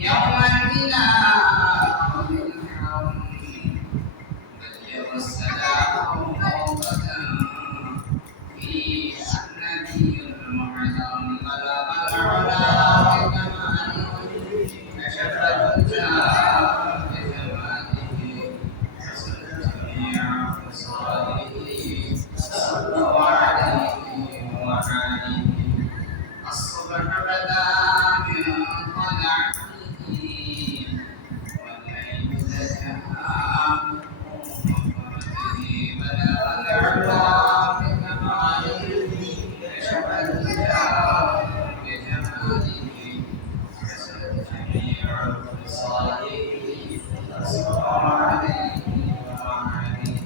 يوما إلى الحرم بلغ السلام موقة في النبي المعظم بلغ العلا بكماله كشف الحجاب بجماله حسن جميع خصاله صلوا عليه وعليه الصبح بدا من طلعته والليل زكى بلغ العلا بكماله كشف الحجاب بجماله حسن جميع خصاله صلوا عليه وعليه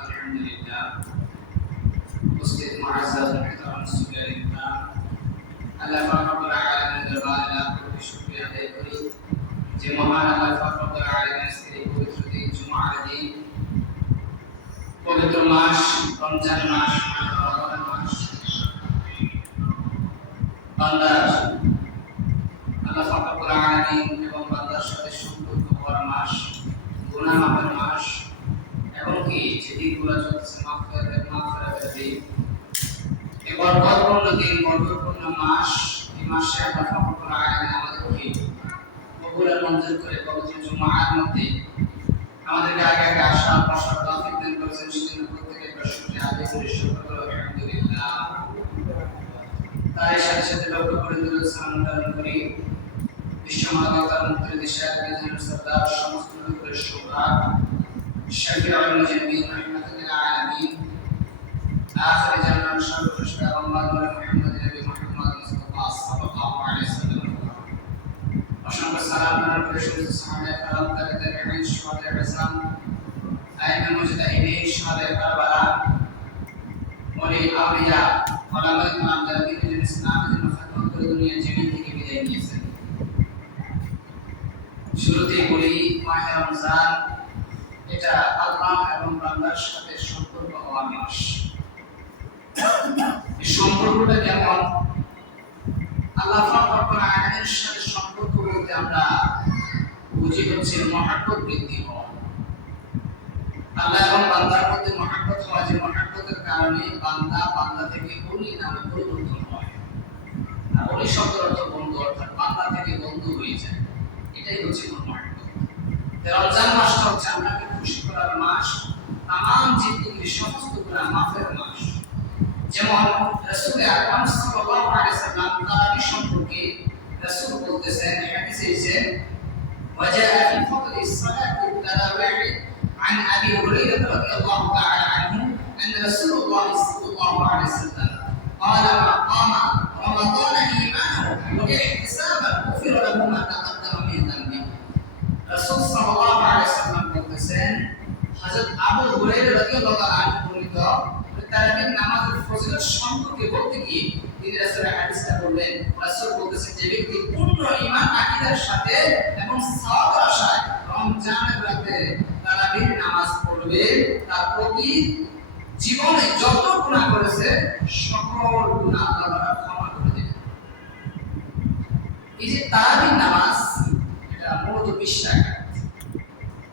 الحمد لله উপস্থিত মুআজ্জাজ মুহতারাম সুলাইমান আল্লাহ পাক রব্বুল আলামিনের দরবারে লাখ কোটি শুকরিয়া আদায় করি যে মহান আল্লাহ পাক রব্বুল আলামিনের আজকের এই পবিত্র দিন জুমার দিন পবিত্র মাস রমজান মাস রমাদান মাস বান্দার আল্লাহ পাক রব্বুল আলামিন এবং বান্দার সাথে সম্পর্ক করার মাস গুনাহ মাফের মাস এমনকি যে দিনগুলো চলছে মাগফিরাতের দিন এই বরকতপূর্ণ দিন বরকতপূর্ণ মাস এই মাসে আল্লাহ পাক রব্বুল আলামিন আমাদেরকে কবুল আর মঞ্জুর করে পবিত্র জুমার মধ্যে আমাদেরকে আগে আগে আসা বসার তৌফিক দান করেছেন সেজন্য প্রত্যেকে শুকরিয়া আদায় করি শুকর করো আলহামদুলিল্লাহ তার সাথে সাথে লক্ষ্য করে দুরূদ সালাম প্রেরণ করি বিশ্বমানবতার মুক্তির দিশায় বিজয়ের সরদার সমস্ত লোকের সম্রাট شفيع المجرمين رحمة للعالمين آخر جنة شر الأشرار الله محمد نبي محمد مصطفى صلى الله عليه وسلم وشكر السلام على رسول الصحابة الكرام تابعين شهداء العظام أئمة المجتهدين شهداء كربلاء ولي الأولياء علماء الإمام الدين الإسلام المخدوم في الدنيا جميع থেকে বিদায় নিয়েছেন শুরুতেই বলি মাহে রমজান এটা আল্লাহ এবং বান্দার সাথে সম্পর্ক হওয়া মাস এই সম্পর্কটা কেমন আল্লাহ পাক রব্বুল আলামিনের সাথে সম্পর্ক বলতে আমরা বুঝি হচ্ছে মহব্বত বৃদ্ধি হওয়া আল্লাহ এবং বান্দার মধ্যে মহব্বত হওয়া যে মহব্বতের কারণে বান্দা থেকে ওলি নামে পরিবর্তন হয় আর ওলি শব্দের অর্থ বন্ধু অর্থাৎ বান্দা থেকে বন্ধু হয়ে যায় এটাই হচ্ছে মহব্বত রমজান মাসটা হচ্ছে আপনাকে খুশি করার মাস তামাম জিন্দেগির সমস্ত গুনাহ মাফের মাস যেমন রাসূল আকরাম সাল্লাল্লাহু আলাইহি সাল্লাম তারাবি সম্পর্কে রাসূল বলতেছেন হাদিসে এসেছে وجاء في فضل الصلاة التراويح عن أبي هريرة رضي الله تعالى عنه أن رسول الله صلى الله عليه وسلم قال ما قام رمضان إيمانا واحتسابا غفر له ما تقدم من ذنبه রাসূল সাল্লাল্লাহু আলাইহি সাল্লাম বলেছেন হযরত আবু হুরায়রা রাদিয়াল্লাহু তাআলা আনহু বর্ণিত তারাবির নামাজের ফজিলত সম্পর্কে বলতে গিয়ে তিনি রাসূলের হাদিসটা বললেন রাসূল বলেছেন যে ব্যক্তি পূর্ণ ঈমান আকীদার সাথে এবং সওয়াবের আশায় রমজানের রাতে তারাবির নামাজ পড়বে তার প্রতি জীবনে যত গুনাহ করেছে সকল গুনাহ আল্লাহ তাআলা ক্ষমা করে দেবেন এই যে তারাবির নামাজ মূলত 20 টাকা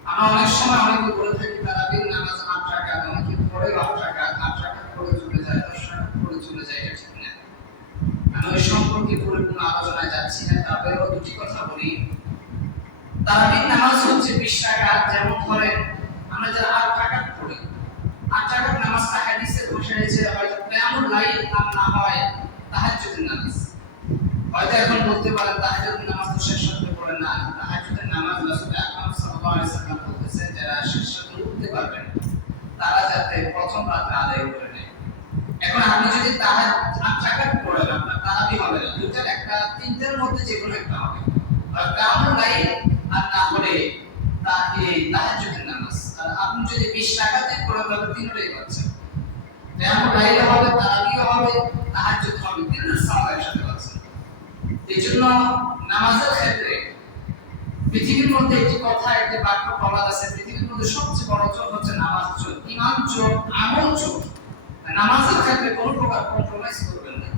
আমরা অনেক সময় অনেকে বলে থাকি তারাবির নামাজ 8 টাকা অনেকে পড়ে 8 টাকা করে চলে যায় 10 টাকা করে চলে যায় এটা ঠিক না আমি ওই সম্পর্কে পুরো কোনো আলোচনায় যাচ্ছি না তারপরেও দুটি কথা বলি তারাবির নামাজ হচ্ছে 20 টাকা যেমন ধরেন আমরা যারা 8 টাকা পড়ি 8 টাকার নামাজটা হাদিসে বসে আছে হয়তো কিয়ামুল লাইল না হয় তাহাজ্জুদের নামাজ হয়তো এখন বলতে পারেন তাহাজ্জুদের নামাজ তো শেষ হতে পারে না তাহাজ্জুদের নামাজ রাসূল আকরাম সাল্লাল্লাহু আলাইহি সাল্লাম বলতেছেন যারা শেষ হতে উঠতে পারবেন তারা যাতে প্রথম রাতে আদায় করে নেয় এখন আপনি যদি তাহাজ্জুদ পড়েন আপনার তারাবি হবে না দুইটার একটা তিনটার মধ্যে যে কোনো একটা হবে আর কিয়ামুল লাইল আর না হলে তাহাজ্জুদের নামাজ আর আপনি যদি 20 টাকাতে পড়েন তাহলে তিনটাই পাচ্ছেন কিয়ামুল লাইল হবে তারাবিও হবে তাহাজ্জুদ হবে তিনটার সওয়াব একসাথে পাচ্ছেন এজন্য নামাজের ক্ষেত্রে পৃথিবীর মধ্যে একটি কথা একটি বাক্য প্রবাদ আছে পৃথিবীর মধ্যে সবচেয়ে বড় চোর হচ্ছে নামাজ চোর ঈমান চোর আমল চোর নামাজের ক্ষেত্রে কোনো প্রকার কম্প্রোমাইজ করবেন না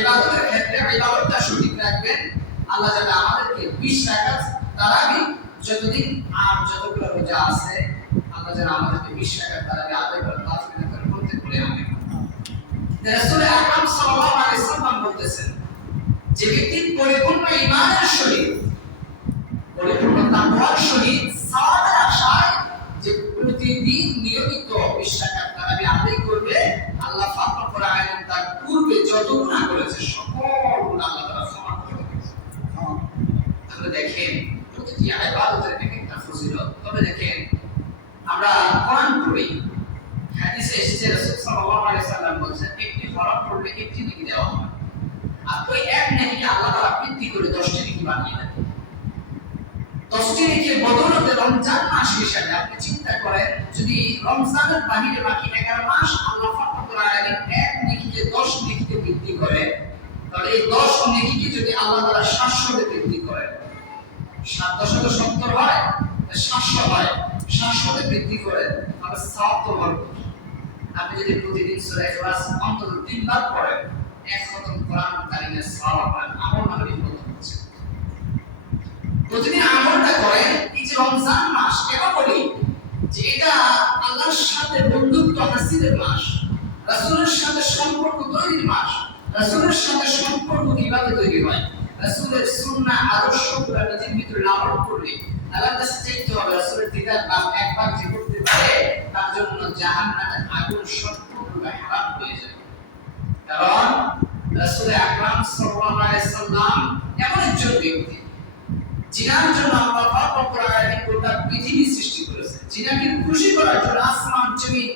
ইবাদতের ক্ষেত্রে ইবাদতটা সঠিক রাখবেন আল্লাহ যাতে আমাদেরকে 20 রাকাত তারাবি যতদিন আর যতগুলো রোজা আছে আল্লাহ যেন আমাদেরকে 20 রাকাত তারাবি আদায় করে তৌফিক দান করেন বলতে বলে আমিন। রাসূল আকরাম সাল্লাল্লাহু আলাইহি ওয়াসাল্লাম বলতেছেন যে ব্যক্তি পরিপূর্ণ ঈমানের সহিত পরিপূর্ণ তাকওয়ার সহিত সাওয়াবের আশায় যে প্রতিদিন নিয়মিত 20 রাকাত তারাবি আদায় করবে আল্লাহ পাক রব্বুল আলামিন তার পূর্বে যত গুনাহ করেছে সকল গুনাহ আল্লাহ তাআলা ক্ষমা করে দেবেন। তাহলে দেখেন প্রতিটি ইবাদতের একটা ফজিলত। তবে দেখেন আমরা কোরআন পড়ি, হাদিসে এসেছে রাসূল সাল্লাল্লাহু আলাইহি ওয়াসাল্লাম বলেছেন একটি হরফ পড়লে একটি নেকি দেওয়া হয়, আর ওই এক নেকিকে আল্লাহ তাআলা বৃদ্ধি করে 10টি নেকি বানিয়ে দেন। 10টি নেকির বদৌলতে রমজান মাস হিসাবে আপনি চিন্তা করেন যদি রমজানের বাহিরে বাকি 11 মাস আল্লাহ পাক রব্বুল আলামিন এক নেকিকে 10 নেকিতে বৃদ্ধি করে, তাহলে এই 10 নেকিকে যদি আল্লাহ তাআলা 700 তে বৃদ্ধি করে 770 হয় 700 হয় 700 তে বৃদ্ধি করে তাহলে সওয়াব তো ভরপুর। আপনি যদি প্রতিদিন সূরা ইখলাস অন্তত 3 বার পড়েন এক খতম কোরআন কারীমের সওয়াব আপনার আমল-নামায় লিপিবদ্ধ হচ্ছে। প্রতিদিন আমলটা করেন। এই যে রমজান মাস কেন বলি যে এটা আল্লাহর সাথে বন্ধুত্ব হাসিলের মাস, রাসূলের সাথে সম্পর্ক তৈরির মাস। রাসূলের সাথে সম্পর্ক কিভাবে তৈরি হয়? রাসূলের সুন্নাহ আদর্শগুলো নিজের ভিতরে লালন করলে আল্লাহর কাছে চাইতে হবে রাসূলের দিদার নাম একবার যে করতে পারে তার জন্য জাহান্নামের আগুন সম্পূর্ণরূপে হারাম হয়ে যায়। কারণ রাসূল আকরাম সাল্লাল্লাহু আলাইহি সাল্লাম এমন একজন ব্যক্তি জিনার জন্য আল্লাহ পাক রব্বুল আলামিন গোটা পৃথিবী সৃষ্টি করেছেন। জিনাকে খুশি করার জন্য আসমান জমিন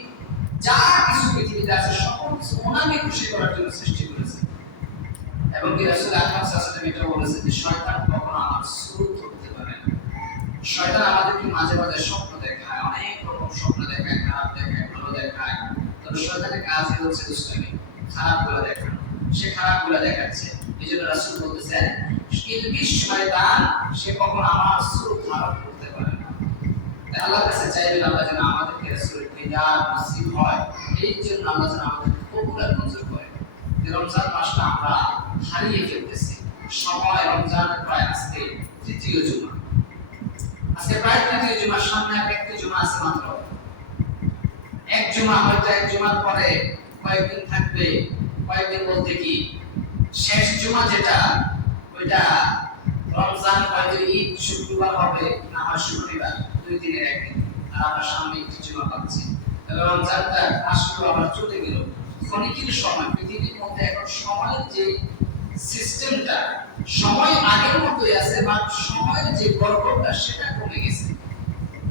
যা কিছু পৃথিবীতে আছে সকল কিছু ওনাকে খুশি করার জন্য সৃষ্টি করেছেন। এবং কি রাসূল আকরাম সাল্লাল্লাহু আলাইহি ওয়াসাল্লাম এটা বলেছেন যে শয়তান কখনো আমার সুরত ধরতে পারে না। শয়তান আমাদেরকে মাঝে মাঝে স্বপ্ন দেখায়, অনেক রকম স্বপ্ন দেখায়, খারাপ দেখায়, ভালো দেখায়। তবে শয়তানের কাজই হচ্ছে দুষ্টামি, খারাপগুলো দেখানো। সে খারাপগুলো দেখাচ্ছে। এইজন্য রাসূল বলতেছেন কিন্তু শয়তান সে কখনো আমার সুরত ধারণ করতে পারে না। আল্লাহর কাছে চাইবেন আল্লাহ যেন আমাদেরকে রাসূলের দিদার নসিব হয়। এই জন্য আল্লাহ যেন আমাদেরকে কবুল মঞ্জুর করে। রমজান মাসটা আমরা হারিয়ে ফেলতেছি। সময় রমজানের প্রায় আজকে তৃতীয় জুমা। আজকে প্রায় তৃতীয় জুমার সামনে একটি জুমা আছে মাত্র। এক জুমা হয়তো এক জুমার পরে কয়েকদিন থাকবে। কয়েকদিন বলতে কি শেষ জুমা যেটা ওইটা রমজান হয়তো ঈদ শুক্রবার হবে না হয় শনিবার, 2 দিনের একদিন। আর আমরা সামনে একটি জুমা পাচ্ছি। তাহলে রমজানটা আসলে আবার চলে গেল। ক্ষণিকের সময় পৃথিবীর মধ্যে এখন সময়ের যে সিস্টেমটা সময় আগের মতোই আছে, বাট সময়ের যে বরকতটা সেটা কমে গেছে।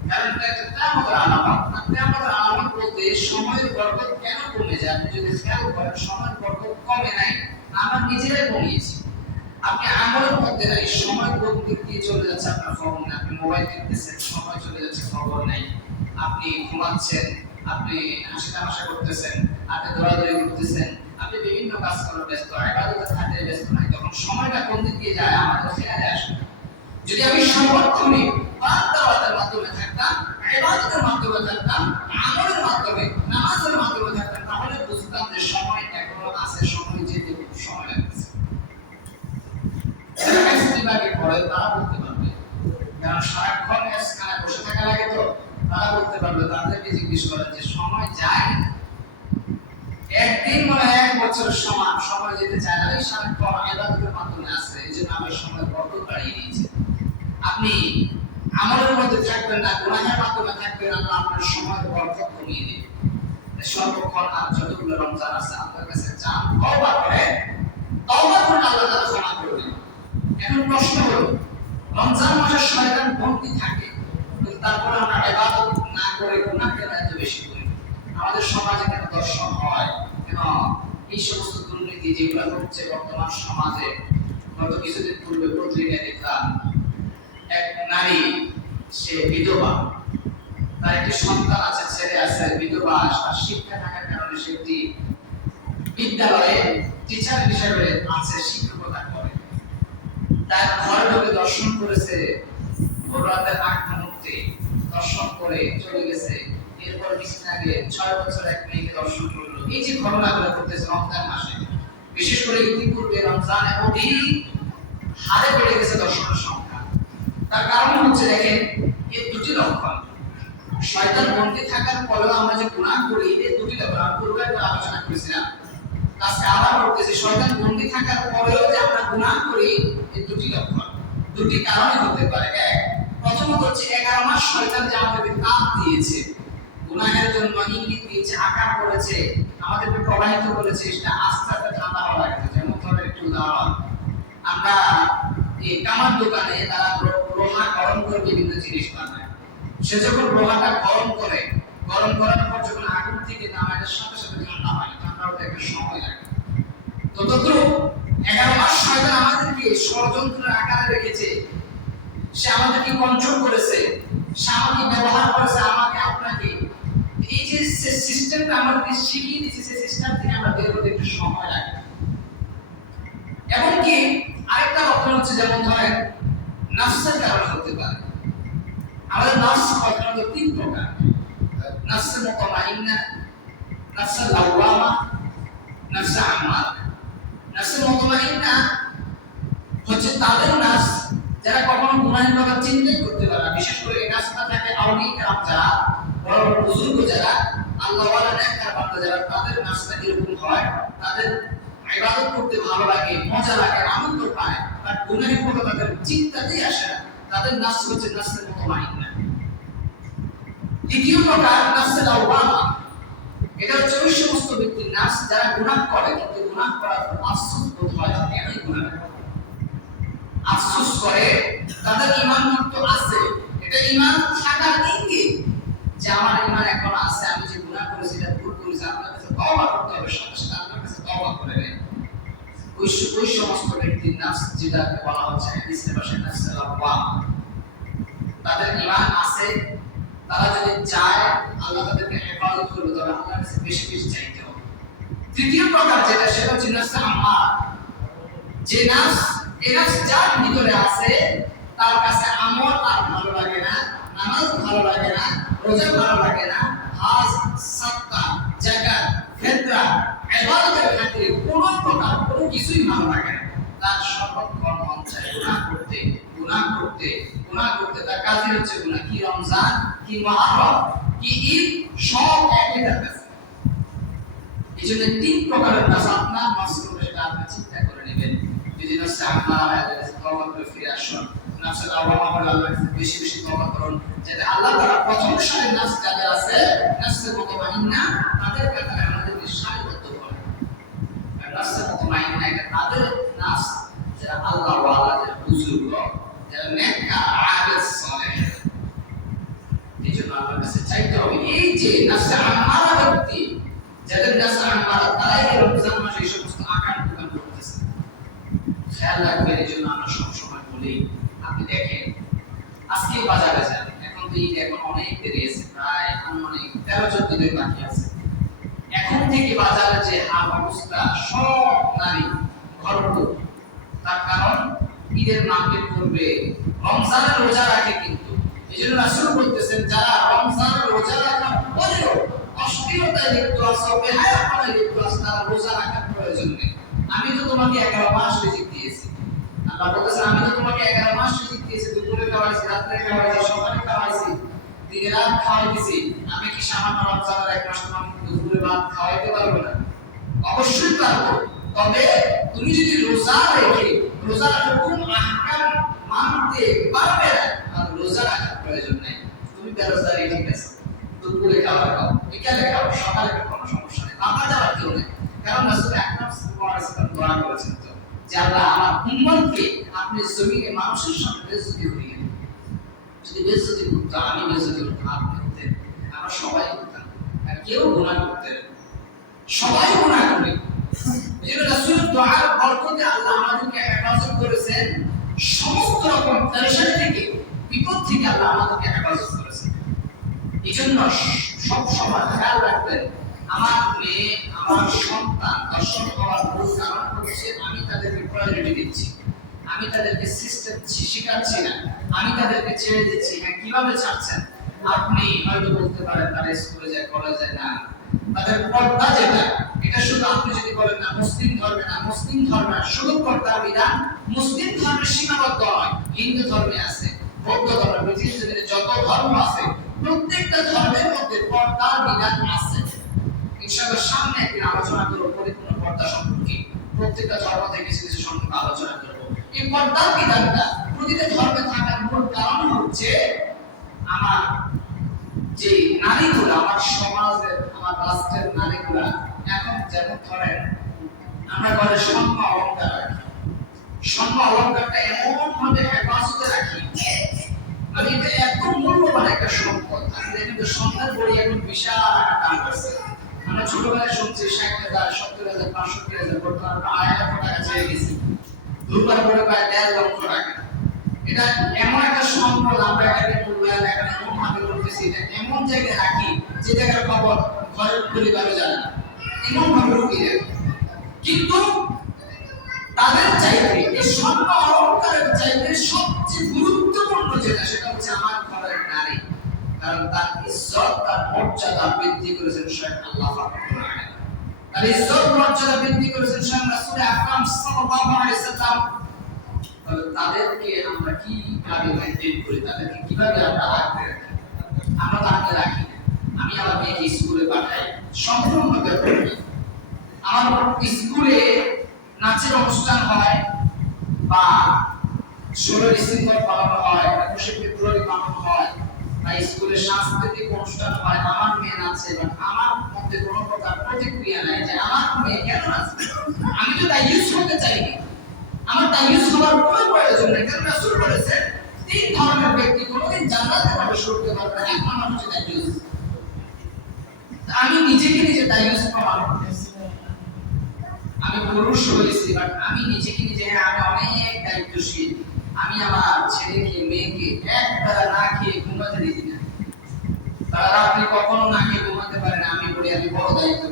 কারণ এটা একটা কিয়ামতের আলামত। কিয়ামতের আলামত বলতে সময়ের বরকত কেন কমে যায়? আপনি যদি খেয়াল করেন সময়ের বরকত কমে নাই, আমরা নিজেরাই কমিয়েছি। আপনি আমলের মধ্যে নাই, সময় বলতে দিয়ে চলে যাচ্ছে আপনার ফোন, আপনি মোবাইল দেখতেছেন, সময় চলে যাচ্ছে খবর নাই। আপনি ঘুমাচ্ছেন, আপনি হাসি তামাশা করতেছেন, আপনি দৌড়াদৌড়ি করতেছেন, আপনি বিভিন্ন কাজ করার ব্যস্ত, ইবাদতের কাজে ব্যস্ত নাই। তখন সময়টা কোন দিক দিয়ে যায় আমাদের খেয়ালে আসে। যদি আমি সংরক্ষণে বান্দাওয়াতের মাধ্যমে থাকতাম, ইবাদতের মাধ্যমে থাকতাম, আমলের মাধ্যমে, নামাজের মাধ্যমে থাকতাম, তাহলে বুঝতাম যে সময় এখনো আছে, সময় যেতে খুব সময় লাগছে। যারা ইস্তিবাকে পড়ে তারা বলতে পারবে, কারণ সারাক্ষণ এসখানে বসে থাকা লাগে তো, তারা বলতে পারবে। তাদেরকে জিজ্ঞেস করেন যে সময় যায় একদিন মানে 1 বছরের সমান সময় যেতে চায় না। এই সারাক্ষণ ইবাদতের মাধ্যমে আছে, এই জন্য আমরা সময় বরকত বাড়িয়ে দিয়েছি। আপনি আমলের মধ্যে থাকবেন না, গুনাহের মাধ্যমে থাকবেন, আল্লাহ আপনার সময় বরকত কমিয়ে দিবে। সর্বক্ষণ আর যতগুলো রমজান আছে আল্লাহর কাছে চান, তওবা করেন, তওবা করলে আল্লাহ তাআলা ক্ষমা করবেন। এখন প্রশ্ন হলো রমজান মাসে শয়তান বন্দী থাকে, কিন্তু তারপরে আমরা ইবাদত না করে গুনাহ কেন এত বেশি করি? আমাদের সমাজে কেন দর্শন হয়, কেন এই সমস্ত দুর্নীতি যেগুলো হচ্ছে বর্তমান সমাজে? গত কিছুদিন পূর্বে পত্রিকায় দেখলাম এক নারী, সে বিধবা, তার একটি সন্তান আছে, ছেলে আছে, বিধবা। তার শিক্ষা থাকার কারণে সে একটি বিদ্যালয়ে টিচার হিসেবে আছে, শিক্ষকতা করে। তার ঘরে ঢুকে দর্শন করেছে, ভোর রাতের 8টা মুহূর্তে দর্শন করে চলে গেছে। এরপর কিছুদিন আগে 6 বছর এক মেয়েকে দর্শন করলো। এই যে ঘটনাগুলো করতেছে রমজান মাসে, বিশেষ করে ইতিপূর্বে রমজানে অধিক হারে বেড়ে গেছে দর্শনের সংখ্যা। তার কারণ হচ্ছে দেখেন এই দুটি লক্ষণ। শয়তান বন্দী থাকার পরেও আমরা যে গুনাহ করি এই দুটি লক্ষণ। আমি পূর্বে একটা আলোচনা করেছিলাম, আজকে আবার বলতেছি, শয়তান বন্দী থাকার পরেও যে আমরা গুনাহ করি এই দুটি লক্ষণ। দুটি কারণে হতে পারে। এক, প্রথমত হচ্ছে 11 মাস শয়তান যে আমাদেরকে তাপ দিয়েছে, গুনাহের জন্য ইঙ্গিত দিয়েছে, আকার করেছে, আমাদেরকে প্রবাহিত করেছে, সেটা আস্তে আস্তে ঠান্ডা হওয়া লাগে। যেমন ধরেন একটু উদাহরণ, আমরা এই কামার দোকানে তারা লোহা গরম করে বিভিন্ন জিনিস বানায়। সে যখন লোহাটা গরম করে, গরম করার পর যখন আগুন থেকে নামায় সাথে সাথে ঠান্ডা হয়, ঠান্ডা হতে একটা সময় লাগে। তো তদ্রূপ 11 মাস শয়তান আমাদেরকে ষড়যন্ত্রের আকারে রেখেছে, সে আমাদেরকে কন্ট্রোল করেছে, সে আমাকে ব্যবহার করেছে, আমাকে আপনাকে। এই যে সিস্টেমটা আমাদেরকে শিখিয়ে দিয়েছে, সেই সিস্টেম থেকে আমরা বের হতে একটু সময় লাগে। এমনকি আরেকটা লক্ষণ হচ্ছে, যেমন ধরেন নফসের কারণে হতে পারে। আমাদের নফস প্রধানত 3 প্রকার: নফসে মুতমাইন্না, নফসে লাওয়ামা, নফসে আম্মারা। নফসে মুতমাইন্না হচ্ছে তাদের নফস যারা কখনো গুনাহের কথা চিন্তাই করতে পারে না। বিশেষ করে এই নফসটা থাকে আউলিয়া کرام যারা, বড় বড় বুজুর্গ যারা, আল্লাহ ওয়ালা নেককার বান্দা যারা, তাদের নফসটা এরকম হয়। তাদের ইবাদত করতে ভালো লাগে, মজা লাগে, আনন্দ পায়, বাট গুনাহের কথা তাদের চিন্তাতেই আসে না। তাদের নফস হচ্ছে নফসে মুতমাইন্না। দ্বিতীয় প্রকার নফসে লাওয়ামা। এটা হচ্ছে ওই সমস্ত ব্যক্তির নফস যারা গুনাহ করে, কিন্তু গুনাহ করার পর আফসোস বোধ হয়, কেনই গুনাহ আফসোস করে। তাদের ঈমান কিন্তু আছে, এটা ঈমান থাকার ইঙ্গিত যে আমার ঈমান এখন আছে, আমি যে গুনাহ করেছি এটা ভুল করেছি, আল্লাহর কাছে তওবা করতে হবে, সাথে সাথে আল্লাহর কাছে তওবা করে নেয়। ওই সমস্ত ব্যক্তির নফস যেটাকে বলা হচ্ছে হাদিসের ভাষায় নফসে লাওয়ামা। তাদের ঈমান আছে, তারা যদি চায় আল্লাহ তাদেরকে হেফাজত করবে, তবে আল্লাহর কাছে বেশি বেশি চাইতে হবে। তৃতীয় প্রকার যেটা, সেটা হচ্ছে নফসে আম্মারা। যে নফস, এই নফস যার ভিতরে আছে, তার কাছে আমল আর ভালো লাগে না, নামাজ ভালো লাগে না, রোজা ভালো লাগে না, হজ, সাদকা, যাকাত, ফিতরা, ইবাদতের খাতিরে কোনো প্রকার কোনো কিছুই ভালো লাগে না। তার সর্বক্ষণ মন চায় গুনাহ করতে, গুনাহ করতে, গুনাহ করতে। তার কাজই হচ্ছে গুনাহ। কি রমজান, কি মুহররম, কি ঈদ, সব একই তার কাছে। এই জন্য 3 প্রকারের নফস আপনার নফস করে, সেটা আপনি চিন্তা করে নেবেন। যদি নফসে আম্মারা হয়, তাহলে তওবা করে ফিরে আসুন। নফসে লাওয়ামা হলে আল্লাহর কাছে বেশি বেশি তওবা করুন, যাতে আল্লাহ তাআলা প্রথম সারির নফস যাদের আছে, নফসে মুতমাইন্না, তাদের কাছে আমাদেরকে সারিবদ্ধ করেন। আর নফসে মুতমাইন্না এটা তাদের নফস যারা আল্লাহ ওয়ালা, যারা বুজুর্গ, যারা নেককার, আবিদ, সালেহ। এই জন্য আল্লাহর কাছে চাইতে হবে। এই যে নফসে আম্মারা ব্যক্তি, যাদের নফসে আম্মারা, তারাই রমজান মাসে এই সমস্ত আকাম কুকাম করতেছে। খেয়াল রাখবেন। এই জন্য আমরা সবসময় বলি, আপনি দেখেন আজকে বাজারে যান, এখন তো ঈদ এখন অনেক দেরি আছে, প্রায় অনেক 13-14 দিন বাকি আছে। এখন থেকে বাজারে যে হাল অবস্থা, সব নারী ভরপুর। তার কারণ ঈদের মার্কেট করবে, রমজানের রোজা রাখে। কিন্তু এই জন্য রাসূল বলতেছেন, যারা রমজানের রোজা রাখার পরেও অশ্লীলতায় লিপ্ত আছে, বেহায়াপনায় লিপ্ত আছে, তারা রোজা রাখার প্রয়োজন নেই। আমি তো তোমাকে 11 মাস রিজিক দিয়েছি। আল্লাহ বলেছেন, আমি তো তোমাকে 11 মাস রিজিক দিয়েছি, দুপুরে খাওয়াইছি, রাতে খাওয়াইছি, সকালে খাওয়াইছি, দিনে রাত খাওয়াইছি। আমি কি সামান্য রমজানের 1 মাস তোমাকে দুপুরে ভাত খাওয়াইতে পারবো না? অবশ্যই পারবো। তবে তুমি যদি রোজা রেখে, রোজার হুকুম আহকাম মানতে পারবে না, আর রোজা রাখার প্রয়োজন নেই। তুমি বেরোজগারি, ঠিক আছে, দুপুরে খাবার খাও, বিকালে খাও, সকালে খাও, কোনো সমস্যা নেই। বাবা যাওয়ার কেউ নেই। কারণ রাসূল আকরাম সাল্লাল্লাহু আলাইহি ওয়াসাল্লাম দোয়া করেছেন তো, যে আল্লাহ আমার উম্মতকে আপনি জমিনে মানুষের সামনে বেইজ্জতি করিয়ে দিন। যদি বেইজ্জতি করতে আমি বেইজ্জতি করতে, আপনি করতেন, আমরা সবাই করতাম, আর কেউ গুনাহ করতেন, সবাই গুনাহ করি। এই জন্য রাসূলের দোয়ার বরকতে আল্লাহ আমাদেরকে হেফাজত করেছেন, সমস্ত রকম পেরেশানি থেকে, বিপদ থেকে আল্লাহ আমাদেরকে হেফাজত করেছেন। এই জন্য সব সময় খেয়াল রাখবেন, আমার মেয়ে, আমার সন্তান দর্শন হওয়ার মূল কারণ হচ্ছে আমি তাদেরকে প্রায়োরিটি দিচ্ছি, আমি তাদেরকে সিস্টেম শিখাচ্ছি না, আমি তাদেরকে ছেড়ে দিচ্ছি। হ্যাঁ, কিভাবে ছাড়ছেন? আপনি হয়তো বলতে পারেন তারা স্কুলে যায়, কলেজে যায় না, তাদের পর্দা যেটা, এটা শুধু আপনি যদি বলেন না মুসলিম ধর্মে না, মুসলিম ধর্মে শুধু পর্দার বিধান মুসলিম ধর্মে সীমাবদ্ধ নয়, হিন্দু ধর্মে আছে, বৌদ্ধ ধর্মে, পৃথিবীতে যত ধর্ম আছে প্রত্যেকটা ধর্মের মধ্যে পর্দার বিধান আছে। ইনশাআল্লাহ সামনে একদিন আলোচনা করব পরিপূর্ণ পর্দা সম্পর্কে, প্রত্যেকটা ধর্ম থেকে কিছু কিছু সম্পর্কে আলোচনা করব। এই পর্দার বিধানটা প্রতিটা ধর্মে থাকার মূল কারণ হচ্ছে আমার যে নারীগুলো, আমার সমাজের, আমার রাষ্ট্রের নারীগুলা এখন যেমন ধরেন আমরা ঘরে স্বর্ণ অলংকার রাখি, স্বর্ণ অলংকারটা এমন ভাবে হেফাজতে রাখি, মানে এটা এত মূল্যবান একটা সম্পদ। আমি দেখি তো স্বর্ণের বড়ি এখন বিশাল একটা দাম আছে। আমরা ছোটবেলায় শুনছি 60,000, 70,000, 65,000, বর্তমানে 2.5 লক্ষ টাকা চেয়ে গেছি, দুবার করে প্রায় 1.5 লক্ষ টাকা। এটা এমন একটা সম্পদ, আমরা এটাকে মূল্যায়ন এখন এমন ভাবে করতেছি, এটা এমন জায়গায় রাখি যে জায়গার খবর ঘরের পরিবারও জানে না, এমন ভাবে লুকিয়ে রাখি। কিন্তু তাদের চাইতে এই স্বর্ণ অলংকারের চাইতে সবচেয়ে গুরুত্বপূর্ণ যেটা, সেটা হচ্ছে আমার ঘরের নারী। কারণ তার ইজ্জত, তার মর্যাদা বৃদ্ধি করেছেন স্বয়ং আল্লাহ রাব্বুল আলামিন। তার ইজ্জত মর্যাদা বৃদ্ধি করেছেন স্বয়ং রাসূল আকরাম সাল্লাল্লাহু আলাইহি ওয়াসাল্লাম। তাদেরকে আমরা কিভাবে মেইনটেইন করি, তাদেরকে কিভাবে আমরা আগলে রাখি? আমরা তো আগলে রাখি। আমি আমার মেয়েকে স্কুলে পাঠাই, সম্পূর্ণ ব্যাপার। আমার স্কুলে নাচের অনুষ্ঠান হয় বা 16 ডিসেম্বর পালন হয়, 21শে ফেব্রুয়ারি পালন হয়, বা স্কুলে সাংস্কৃতিক অনুষ্ঠান হয়, আমার মেয়ে নাচে, আমার মধ্যে কোনো প্রকার প্রতিক্রিয়া নাই যে আমার মেয়ে কেন নাচে। আমি তো তাই ইউজ করতে চাইনি, আমার তাই ইউজ হওয়ার কোনো প্রয়োজন নেই। কারণ রাসূল বলেছেন 3 ধরনের ব্যক্তি কোনোদিন জান্নাতে প্রবেশ করতে পারবে না। এক নম্বর হচ্ছে তাই ইউজ। আমি নিজেকে নিজে তাই ইউজ প্রমাণ করতেছি। আমি পুরুষ হয়েছি, বাট আমি নিজেকে নিজে আমি অনেক দায়িত্বশীল। আমি আমার ছেলেকে মেয়েকে একবেলা না খেয়ে ঘুমাতে দিই না, তারা রাত্রে কখনো না খেয়ে ঘুমাতে পারে না। আমি বলি আমি বড় দায়িত্ব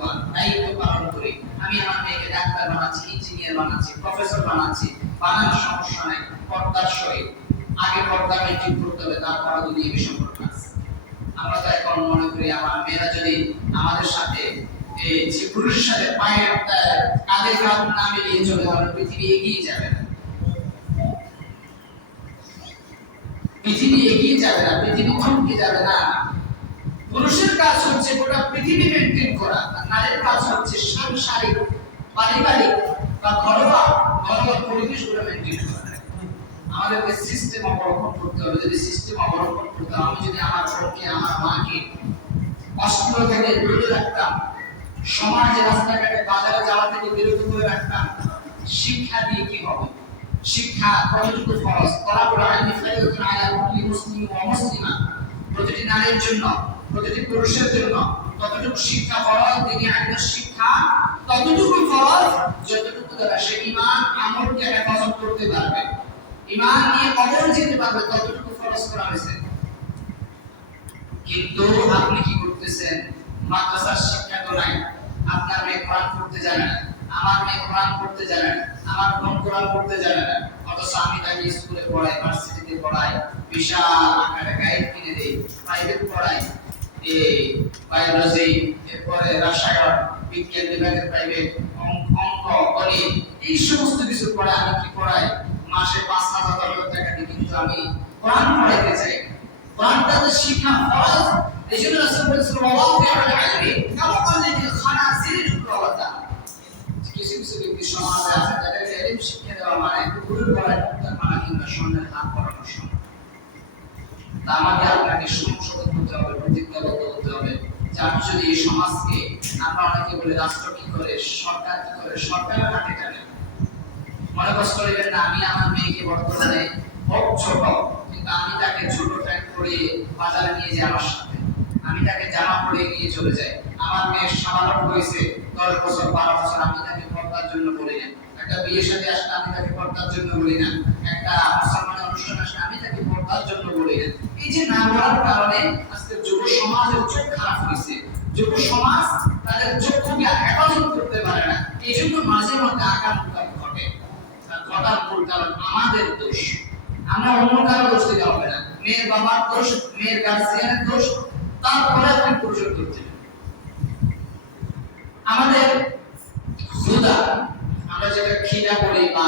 পালন করি। আমি আমার মেয়েকে ডাক্তার বানাচ্ছি, ইঞ্জিনিয়ার বানাচ্ছি, প্রফেসর বানাচ্ছি, বানানোর সমস্যা নাই, পর্দার সহিত। আগে পর্দা মেনটেন করতে হবে, তারপর দুনিয়া কি সম্পর্ক আছে। আমরা তো এখন মনে করি আমার মেয়েরা যদি আমাদের সাথে যে পুরুষের সাথে পায়ের কাঁধে কাঁধ না মিলিয়ে চলে, তাহলে পৃথিবী এগিয়ে যাবে না, পৃথিবী এগিয়ে যাবে না, পৃথিবী থমকে যাবে না। পুরুষের কাজ হচ্ছে গোটা পৃথিবী মেনটেন করা, আর নারীর কাজ হচ্ছে সাংসারিক, পারিবারিক বা ঘরোয়া পরিবেশগুলো মেনটেন করা। আমাদেরকে সিস্টেম অবলম্বন করতে হবে। যদি সিস্টেম অবলম্বন করতে হবে, আমি যদি আমার বোনকে, আমার মাকে অস্ত্র থেকে দূরে রাখতাম, সমাজে রাস্তাঘাটে বাজারে যাওয়া থেকে বিরত করে রাখতাম, শিক্ষা দিয়ে কি হবে? শিক্ষা কতটুকু ফরজ? তারাবুল ইলমি ফারিদাতুন আলা কুল্লি মুসলিম ওয়া মুসলিমা। প্রতিটি নারীর জন্য, প্রতিটি পুরুষের জন্য ততটুকু শিক্ষা ফরজ। দিনী আইনের শিক্ষা ততটুকু ফরজ যতটুকু দ্বারা সে ঈমান আমলকে হেফাজত করতে পারবে, ঈমান নিয়ে কবরে যেতে পারবে, ততটুকু ফরজ করা হয়েছে। কিন্তু আপনি কি করতেছেন? মাদ্রাসার শিক্ষা তো নাই, আপনার মেয়ে কোরআন পড়তে জানে না, আমার মেয়ে কোরআন পড়তে জানে না, আমার বোন কোরআন পড়তে জানে না, অথচ আমি তাকে স্কুলে পড়াই, ভার্সিটিতে পড়াই, বিশাল আকারে গাইড কিনে দেই, প্রাইভেট পড়াই, এই বায়োলজি, এরপরে রসায়ন বিজ্ঞান বিভাগের প্রাইভেট, অঙ্ক, গণিত, এই সমস্ত কিছু পড়াই। আমি কি পড়াই? মাসে 5,000 টাকা দিই, কিন্তু আমি কোরআন পড়াইতে চাই। কোরআনটা তো শিক্ষা ফরজ। এজন্য রাসূল বলেছেন ওয়াওয়াদিউল ইলমি কামাকাল্লিল খানাসিরিল কুরাওয়াতা। কিছু কিছু ব্যক্তি সমাজে আছে যাদেরকে ইলম শিক্ষা দেওয়া মানে গুরু পড়ায়, তার মানে কিন্তু সামনে হাত পড়ানো সমান। তা আমাকে আপনাকে সংশোধন করতে হবে, প্রতিজ্ঞাবদ্ধ হতে হবে যে আমি যদি এই সমাজকে, আমরা অনেকে বলে রাষ্ট্র কি করে, সরকার কি করে, সরকারের হাতে টানে। মনে কষ্ট নেবেন না, আমি আমার মেয়েকে বর্তমানে খুব ছোট, কিন্তু আমি তাকে ছোট প্যান্ট পরিয়ে বাজারে নিয়ে যাই আমার সাথে, আমি তাকে জামা পরিয়ে নিয়ে চলে যাই। আমার মেয়ের সাবালক হয়েছে 10 বছর 12 বছর, আমি তাকে পর্দার জন্য বলি না। একটা বিয়ের সাথে আসলে আমি তাকে পর্দার জন্য বলি না। একটা মুসলমানের অনুষ্ঠান আসলে আমি তাকে পর্দার জন্য বলি না। এই যে না বলার কারণে আজকে যুব সমাজের চোখ খারাপ হয়েছে। যুব সমাজ তাদের চোখকে হেফাজত করতে পারে না, এই জন্য মাঝে মধ্যে আকাঙ্ক্ষা ঘটে। ঘটার মূল কারণ আমাদের দোষ। আমরা অন্য কারো দোষ দিতে হবে না। মেয়ের বাবার দোষ, মেয়ের গার্জিয়ানের দোষ, তারপরে আপনি পুরুষের দোষ দিবেন। আমাদের ক্ষুধা, আমরা যেটা খিদা বলি বা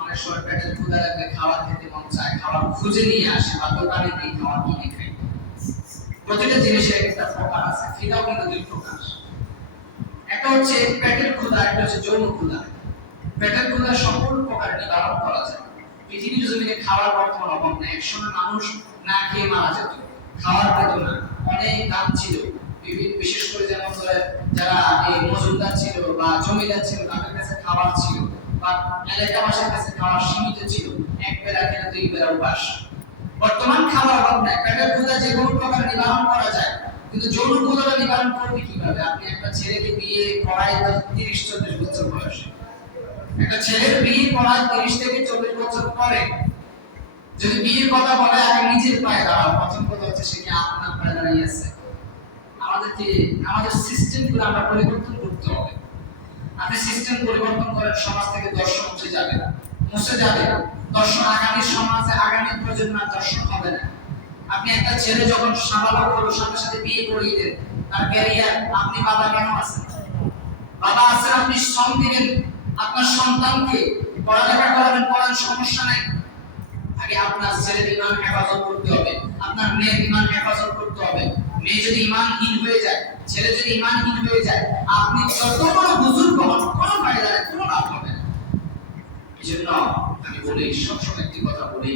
অনেক সময় পেটের ক্ষুধা লাগলে খাবার খেতে মন চায়, খাবার খুঁজে নিয়ে আসে বা দোকানে গিয়ে খাবার কিনে খাই। প্রতিটা জিনিসের একটা প্রকার আছে, খিদাও কিন্তু দুই প্রকার। একটা হচ্ছে পেটের ক্ষুধা, একটা হচ্ছে যৌন ক্ষুধা। পেটের ক্ষুধা সকল প্রকার নিবারণ করা যায়। পৃথিবীর জমিনে খাওয়ার বর্তমান অভাব নেই। একসময় মানুষ না খেয়ে মারা যেত, খাওয়ার পেত না, অনেক দাম ছিল। বিশেষ করে যেমন যারা এই মজুমদার ছিল বা জমিদার ছিল, তাদের কাছে খাবার ছিল বা এলাকাবাসীর কাছে খাবার সীমিত ছিল, এক বেলা খেলে দুই বেলা উপাস। বর্তমান খাবার অভাব নেই, পেটের ক্ষুধা যে কোনো প্রকার নিবারণ করা যায়, কিন্তু যৌন ক্ষুধাটা নিবারণ করবে কিভাবে? আপনি একটা ছেলেকে বিয়ে করাই 30-40 বছর বয়সে, একটা ছেলের বিয়ে করার 30 থেকে 40 বছর পরে যদি বিয়ের কথা বলে, আগে নিজের পায়ে দাঁড়াও। প্রথম কথা হচ্ছে সে কি আপনার পায়ে দাঁড়িয়ে আছে? আমাদের সিস্টেমগুলো আমরা পরিবর্তন করতে হবে। আপনি সিস্টেম পরিবর্তন করেন, সমাজ থেকে দর্শন মুছে যাবে, দর্শন আগামী সমাজে আগামী প্রজন্মের দর্শন হবে না। আপনি একটা ছেলে যখন সাবালক হলো, সাথে সাথে বিয়ে করিয়ে দেন, তার ক্যারিয়ার, আপনি বাবা কেন আছেন? বাবা আছেন, আপনি শ্রম দিবেন, আপনার সন্তানকে পড়ালেখা করাবেন, পড়ার সমস্যা নাই। আগে আপনার ছেলের ঈমান হেফাজত করতে হবে, আপনার মেয়ের ঈমান হেফাজত করতে হবে। মেয়ে যদি ঈমানহীন হয়ে যায়, ছেলে যদি ঈমানহীন হয়ে যায়, আপনি যত বড় বুজুর্গ হন, কোনো ফায়দা নেই, কোনো লাভ হবে না। এজন্য আমি বলি, সবসময় একটি কথা বলি,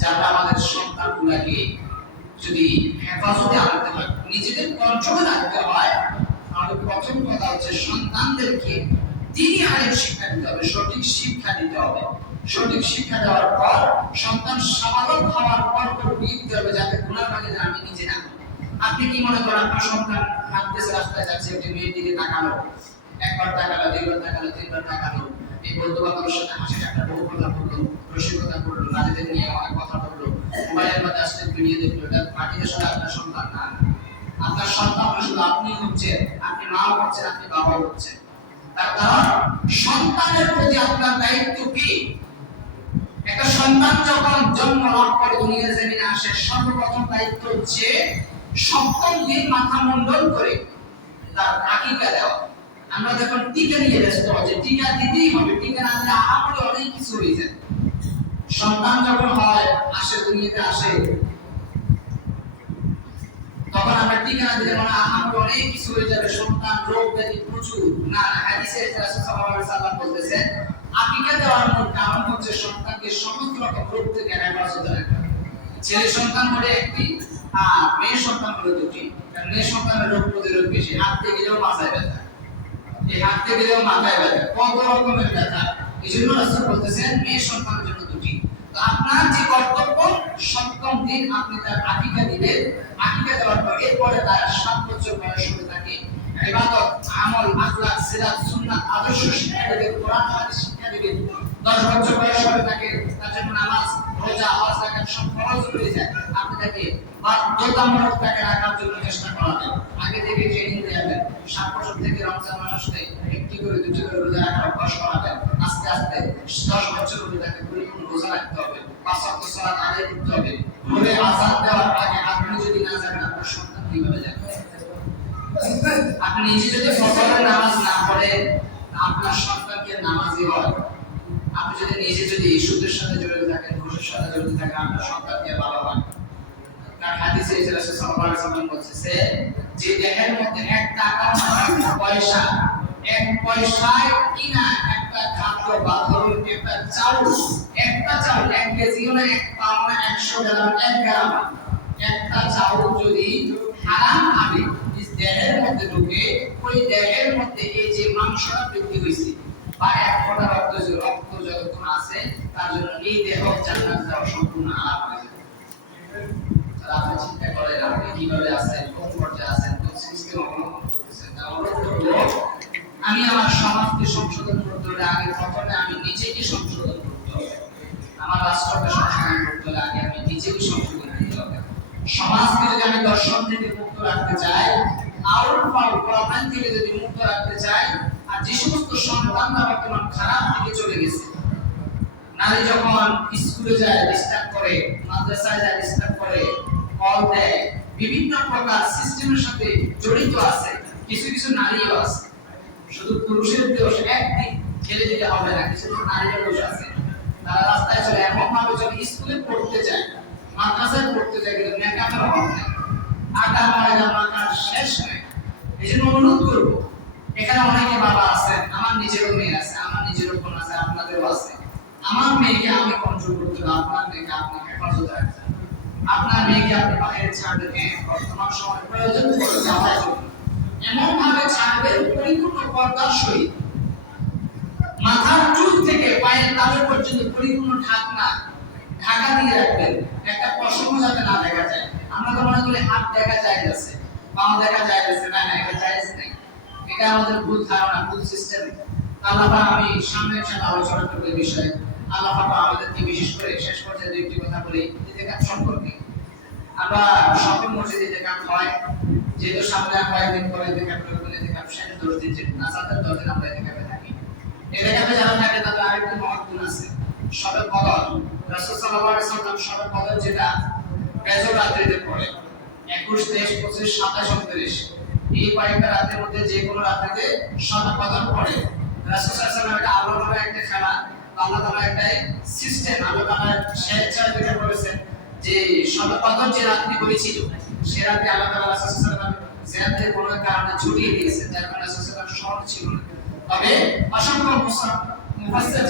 যারা আমাদের সন্তানগুলোকে যদি হেফাজতে আনতে হয়, নিজেদের কন্ট্রোলে রাখতে হয়, তাহলে প্রথম কথা হচ্ছে সন্তানদেরকে দিনী আলেম শিক্ষা দিতে হবে, সঠিক শিক্ষা দিতে হবে। সঠিক শিক্ষা দেওয়ার পর সন্তান সাবালক হওয়ার পর বিয়ে দিতে হবে, যাতে গুনার কাজে আমি নিজে না করি। আপনি কি মনে করেন আপনার সন্তান হাঁটতেছে, রাস্তায় যাচ্ছে, একটি মেয়ের দিকে তাকালো, একবার তাকালো, দুইবার তাকালো, তিনবার তাকালো, এই বন্ধু বান্ধবের সাথে হাসি ঠাট্টা বহু কথা বললো, রসিকতা করলো, নারীদের নিয়ে অনেক কথা বললো, মোবাইলের মধ্যে আসলে ভিডিও দেখলো, এটা পার্টিদের সাথে আপনার সন্তান না। আপনার সন্তান শুধু আপনি হচ্ছেন, আপনি মাও হচ্ছেন, আপনি বাবাও হচ্ছেন। তার কারণ সন্তানের প্রতি আপনার দায়িত্ব কি? একটা সন্তান যখন জন্ম লাভ করে দুনিয়ার জমিনে আসে, সর্বপ্রথম দায়িত্ব হচ্ছে সপ্তম দিন মাথা মুন্ডন করে তার আকিকা দেওয়া। আমরা যখন টিকা নিয়ে ব্যস্ত হচ্ছে, টিকা দিতেই হবে, টিকা না দিলে আহামরি অনেক কিছু হয়ে যায়। সন্তান যখন হয়, আসে, দুনিয়াতে আসে, তখন আমরা টিকা না দিলে মানে আহামরি অনেক কিছু হয়ে যাবে, সন্তান রোগ ব্যাধি প্রচুর। না, হাদিসে রাসূল সাল্লাল্লাহু আলাইহি ওয়াসাল্লাম বলতেছেন, আকিকা দেওয়ার মূল কারণ হচ্ছে সন্তানকে সমস্ত রকম রোগ থেকে হেফাজতে রাখা। ছেলে সন্তান হলে একটি, আর মেয়ে সন্তান হলে দুটি। কারণ মেয়ে সন্তানের রোগ প্রতিরোধ বেশি, হাঁটতে গেলেও মাথায় ব্যথা, এই হাঁটতে গেলেও মাথায় ব্যথা, কত রকমের ব্যথা। এই জন্য রাসূল বলতেছেন মেয়ে সন্তানের জন্য দুটি। তো আপনার যে কর্তব্য, সপ্তম দিন আপনি তার আকিকা দিবেন। আকিকা দেওয়ার পর এরপরে তার 7 বছর বয়স হয়ে থাকে, ইবাদত, আমল, আখলাক, সিরাত, সুন্নাত, আদর্শ শিক্ষা দিবেন, কোরআন হাদিস শিক্ষা দিবেন। 10 বছর বয়স হয়ে থাকে, তার জন্য নামাজ, রোজা, হজ, যাকাত সব ফরজ হয়ে যায়। আপনি তাকে বাধ্যতামূলক তাকে রাখার জন্য চেষ্টা করাবেন, আগে থেকে ট্রেনিং দেবেন। 7 বছর থেকে রমজান মাসে একটি করে দুটি করে রোজা রাখার অভ্যাস করাবেন। আস্তে আস্তে 10 বছর হলে তাকে পরিপূর্ণ রোজা রাখতে হবে, 5 ওয়াক্ত সালাত আদায় করতে হবে। ভোরে আযান দেওয়ার আগে আপনি যদি না যাবেন, আপনার সন্তান কিভাবে যাবে? আপনি নিজে যদি ফজরের নামাজ না পড়েন, আপনার সন্তানকে নামাজি হয়। আপনি যদি নিজে যদি সুদের সাথে জড়িত থাকেন, ঘুষের সাথে জড়িত থাকেন, আপনার সন্তানকে ভালো হয়। কারণ হাদিসে রাসূল সাল্লাল্লাহু আলাইহি ওয়াসাল্লাম বলেছে যে দেহের মধ্যে 1 টাকা পয়সা, 1 পয়সায় কিনা একটা খাদ্য বা ধরুন একটা চাউল, একটা চাউল 1 কেজিও না, 1 পাউন্ড না, 100 গ্রাম, 1 গ্রাম, একটা চাউল যদি হারাম ভাবে দেহের মধ্যে ঢুকে, ওই দেহের মধ্যে এই যে মাংসটা বৃদ্ধি হয়েছে বা 1 ফোঁটা রক্ত যতক্ষণ আছে, তার জন্য এই দেহ জান্নাতে যাওয়া সম্পূর্ণ হারাম হয়ে যাবে। আপনি চিন্তা করেন, আপনি কিভাবে আছেন, কোন পর্যায়ে আছেন, কোন সিস্টেম অবলম্বন করতেছেন। আমি আমার সমাজকে সংশোধন করতে হলে আগে প্রথমে আমি নিজেকে সংশোধন করতে হবে। আমার রাষ্ট্রকে সংশোধন করতে হলে আগে আমি নিজেকে সংশোধন করতে হবে। সমাজকে যদি আমি দর্শন থেকে মুক্ত রাখতে চাই, আউল ফাউল প্রবলেম থেকে যদি মুক্ত রাখতে চাই, আর যে সমস্ত সন্তানরা বর্তমান খারাপ দিকে চলে গেছে, নারী যখন স্কুলে যায় ডিস্টার্ব করে, মাদ্রাসায় যায় ডিস্টার্ব করে, কল দেয়, বিভিন্ন প্রকার সিস্টেমের সাথে জড়িত আছে, কিছু কিছু নারীও আছে। শুধু পুরুষের দোষ একদিন ছেলে দিতে হবে না, কিছু নারীর দোষ আছে। তারা রাস্তায় চলে এমন ভাবে চলে, স্কুলে পড়তে যায়, মাদ্রাসায় পড়তে যায়, কিন্তু মেকআপের অভাব নেই, আটা ময়দা মাখার শেষ নেই। এই জন্য অনুরোধ করবো, এখানে অনেকে বাবা আছেন, আমার নিজেরও মেয়ে আছে, আমার নিজেরও বোন আছে, আপনাদেরও আছে। আমার মেয়েকে আমি কন্ট্রোল করতে হবে, আপনার মেয়েকে আপনি হেফাজত রাখবেন। আপনার মেয়েকে আপনি বাইরে ছাড়বেন, বর্তমান সময় প্রয়োজন পড়ে যাওয়ার জন্য এমন ভাবে ছাড়বেন পরিপূর্ণ পর্দার সহিত, মাথার চুল থেকে পায়ের তালু পর্যন্ত পরিপূর্ণ ঢাকা দিয়ে রাখবেন, একটা পশম যাতে না দেখা যায়। আমরা তো মনে করি হাত দেখা যায় আছে, পাও দেখা যায় আছে, না না, এটা জায়েজ নেই। এটা আমাদের ভুল ধারণা, ভুল সিস্টেম। আল্লাহ পাক, আমি সামনে আলোচনা করব এই বিষয়ে। আল্লাহ পাক আমাদেরকে বিশেষ করে শেষ পর্যায়ে দুইটি কথা বলি ইতিকাফ সম্পর্কে। আমরা সকল মসজিদে ইতিকাফ হয়, যেহেতু সামনে কয়েকদিন পরে ইতিকাফ করব, ইতিকাফ শেষ 10 দিন, যে নাসাতের 10 দিন আমরা ইতিকাফে থাকি। ইতিকাফে যারা থাকে তাদের আরেকটি মহত্ব আছে, শবে কদর। রাসূল সাল্লাল্লাহু আলাইহি ওয়াসাল্লাম শবে কদর যেটা বেজর রাত্রিতে পড়ে, 21, 23, 25, 27, 29 এই কয়েকটা রাতের মধ্যে যে কোনো রাতে শবে কদর পড়ে। রাসূল সাল্লাল্লাহু আলাইহি ওয়াসাল্লাম এটা আল্লাহর একটা খেলা, আল্লাহ তাআলা একটা সিস্টেম, আল্লাহ তাআলা স্বেচ্ছায় যেটা করেছেন যে শবে কদর যে রাত্রি হয়েছিল, সে রাতে আল্লাহ তাআলা রাসূল সাল্লাল্লাহু আলাইহি ওয়াসাল্লাম জিয়ারতের কোনো কারণে ছুটিয়ে দিয়েছেন, যার কারণে রাসূল সাল্লাল্লাহু আলাইহি ওয়াসাল্লাম ছিল না। তবে অসংখ্য মুফাসসির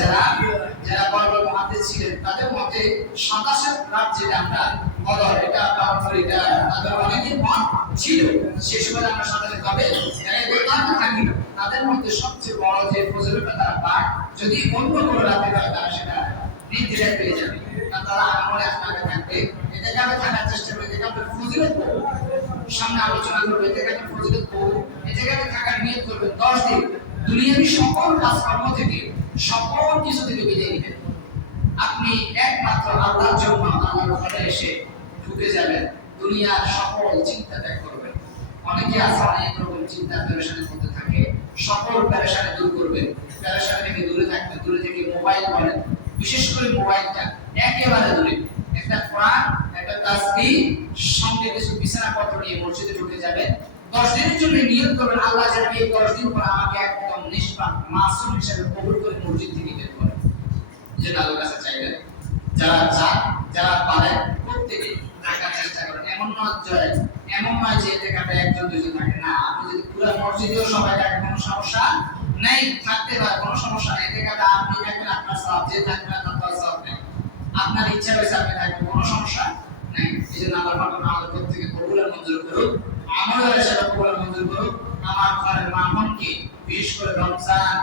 যারা বড় বড় মুহাদ্দিস ছিলেন, তাদের মতে 27 রাত যেটা আমরা কদর, এটা পালন করি, এটা তাদের অনেকের মত ছিল সে সময় আমরা 27, তবে যারা এগুলো থাকি তাদের মধ্যে সবচেয়ে বড় যে ফজিলতটা তারা পায়, যদি অন্য কোনো রাতে হয় তারা সেটা নির্দিষ্ট পেয়ে যাবে, কারণ তারা আমলে আখলাকে থাকবে। এটাকে থাকার চেষ্টা করে, এটাকে ফজিলত করব, সামনে আলোচনা করব, এটাকে ফজিলত করব, এটাকে থাকার নিয়ত করবে 10 দিন দুনিয়াবি সকল কাজকর্ম থেকে, সকল কিছু থেকে বিদায় নেবেন। আপনি একমাত্র আল্লাহর জন্য আল্লাহর ঘরে এসে ঢুকে যাবেন, দুনিয়ার সকল চিন্তা ত্যাগ করবেন। অনেকে আছে অনেক রকম চিন্তা পেরেশানির মধ্যে থাকে, সকল পেরেশানি দূর করবেন, পেরেশানি থেকে দূরে থাকবেন। দূরে থেকে মোবাইল বলেন, বিশেষ করে মোবাইলটা একেবারে দূরে, একটা কোরআন, একটা তাসবিহ, সঙ্গে কিছু বিছানাপত্র নিয়ে মসজিদে ঢুকে যাবেন। 10 দিনের জন্য নিয়ত করবেন, আল্লাহ যেন এই 10 দিন পর আমাকে একদম নিষ্পাপ মাসুম হিসেবে কবুল করে মসজিদ থেকে বের করেন। যেটা আল্লাহর কাছে চাইবেন। যারা চান, যারা পারেন, প্রত্যেকে থাকার চেষ্টা করেন। এমন নয় যে এখানে একজন দুইজন থাকে না, আপনি যদি পুরো মসজিদেও সবাই থাকে কোনো সমস্যা নেই, থাকতে পারে, কোনো সমস্যা নেই। এখানে আপনি থাকবেন, আপনার সওয়াব, যে থাকবেন আপনার সওয়াব নেই, আপনার ইচ্ছা হয়েছে আপনি থাকবেন, কোনো সমস্যা নেই। এই জন্য আল্লাহ পাক আমাদের প্রত্যেকে কবুলের মঞ্জুর করুক, আমলের হিসেবে কবুলের মঞ্জুর করুক। আমার ঘরের মামনকে বিশেষ করে রমজান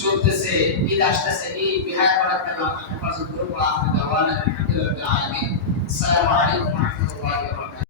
চলতেছে, ঈদ আসতেছে, এই বিহার করার জন্য হেফাজত করুক। আলহামদুলিল্লাহ, আসসালামু আলাইকুম ওয়া রাহমাতুল্লাহি ওয়া বারাকাতুহু।